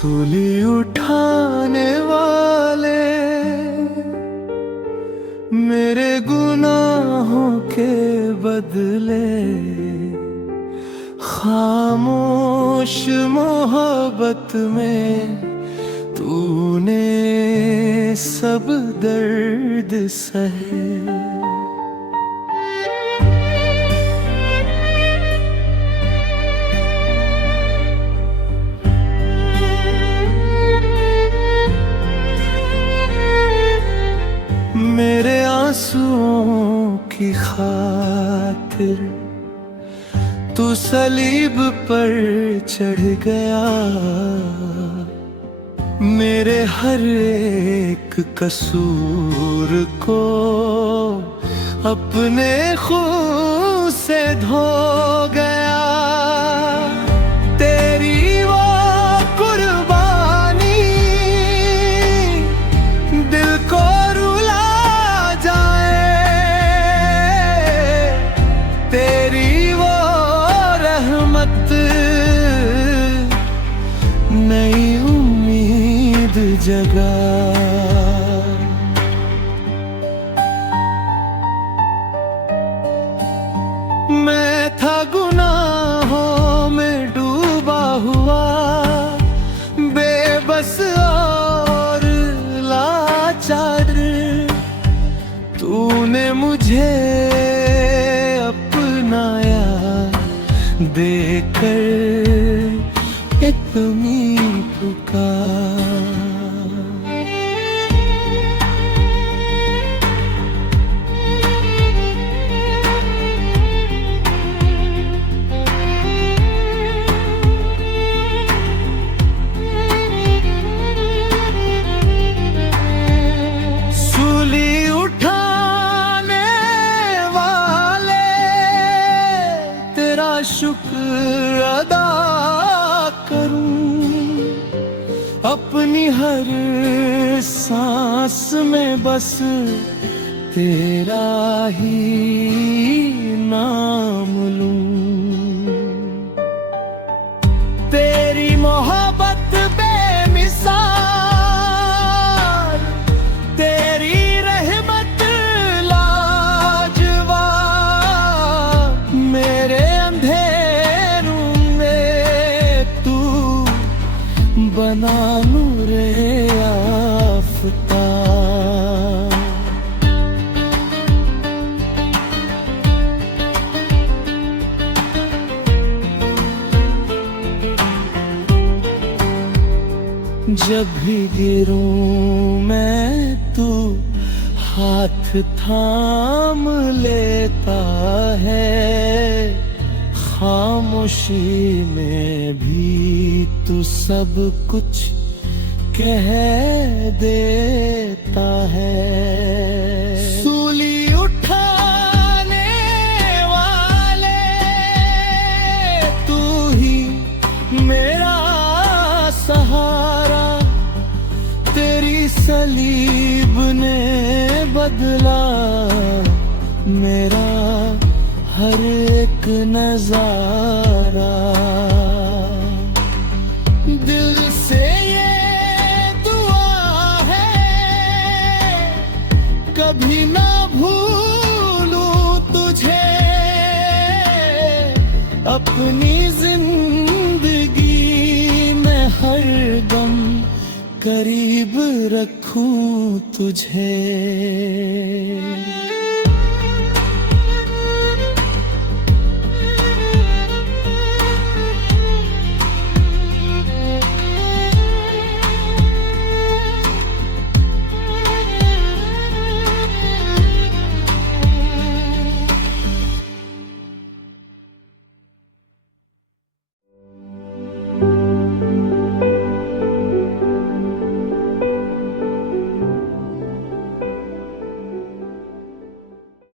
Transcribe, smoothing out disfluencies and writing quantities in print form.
सूली उठाने वाले मेरे गुनाहों के बदले, खामोश मोहब्बत में तूने सब दर्द सहे। मेरे आंसुओं की खातिर तू सलीब पर चढ़ गया, मेरे हर एक कसूर को अपने खून से धो गया। तेरी वो कुर्बानी दिल को रुला जाए, तेरी वो रहमत नई उम्मीद जगा। मैं था गुनाहों में डूबा हुआ, बेबस और लाचार, तूने मुझे अपनाया, देकर इतनी पुकार। शुक्र अदा करूं, अपनी हर सांस में बस तेरा ही नाम लूं। तेरी मोहब्बत बेमिसाल, तेरी रहमत लाजवाब, मेरे बना नूरे आफताब। जब भी गिरूं मैं तू हाथ थाम लेता है, खामोशी में भी तू सब कुछ कह देता है। सूली उठाने वाले तू ही मेरा सहारा, तेरी सलीब ने बदला मेरा हर एक नजारा। दिल से ये दुआ है कभी ना भूलूं तुझे, अपनी जिंदगी में हर दम करीब रखूं तुझे।